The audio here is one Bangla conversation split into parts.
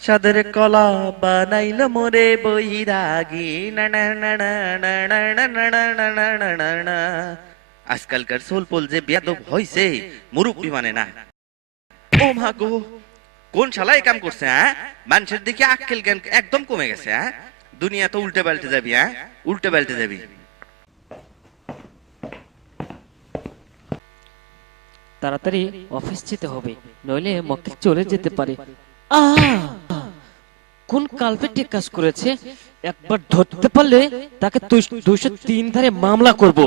সাদের কলা বানাইল মোরে বৈরাগী না না না না না না না না না না না না না না। আজকালকার সোলপোল যে বেয়াদব হইছে, মুরব্বি মানে না। ও মা গো, কোন শালা এই কাম করছে? হ্যাঁ, মানুষের দিকে আক্কেল জ্ঞান একদম কমে গেছে। হ্যাঁ, দুনিয়া তো উল্টে পাল্টে যাবি। হ্যাঁ, উল্টে পাল্টে যাবি। তাড়াতাড়ি অফিস যেতে হবে, নইলে মক্কেল চলে যেতে পারে। আহ, কোন কালপেটে কাজ করেছে, একবার ধরতে পারলে তাকে 203 ধারে মামলা করব।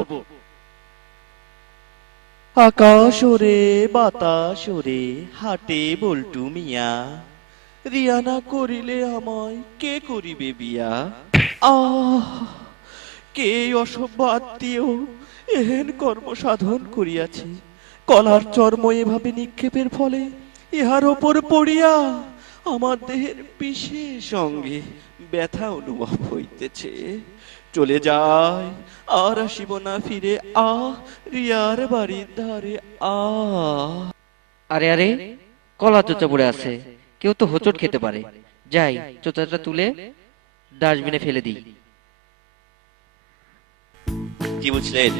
আকাশ ওরে বাতাস ওরে হাটে বল্টু মিয়া, রিয়ানা করিলে আমায় কে করিবে বিয়া? আহ, কে অসভ্য আত্মীয় এহেন কর্ম সাধন করিয়াছে, কলার চর্ম এভাবে নিক্ষেপের ফলে ইহার ওপর পড়িয়া আমার দেহের বিশেষ অঙ্গে ব্যথা অনুভব হইতেছে। চলে যায়, আর আসিব না ফিরে। রিয়ার বাড়ির ধারে। আরে আরে, কলা চোচা পড়ে আছে, কেউ তো হোঁচট খেতে পারে। যাই, চোচাটা তুলে ডাস্টবিনে ফেলে দিই। কি বুঝলেন?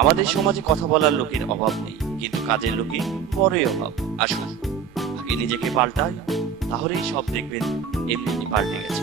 আমাদের সমাজে কথা বলার লোকের অভাব নেই, কিন্তু কাজের লোকের বড়ই অভাব। আসুন আগে নিজেকে পাল্টাই, তাহলেই সব দেখবেন এমনি পাল্টে গেছে।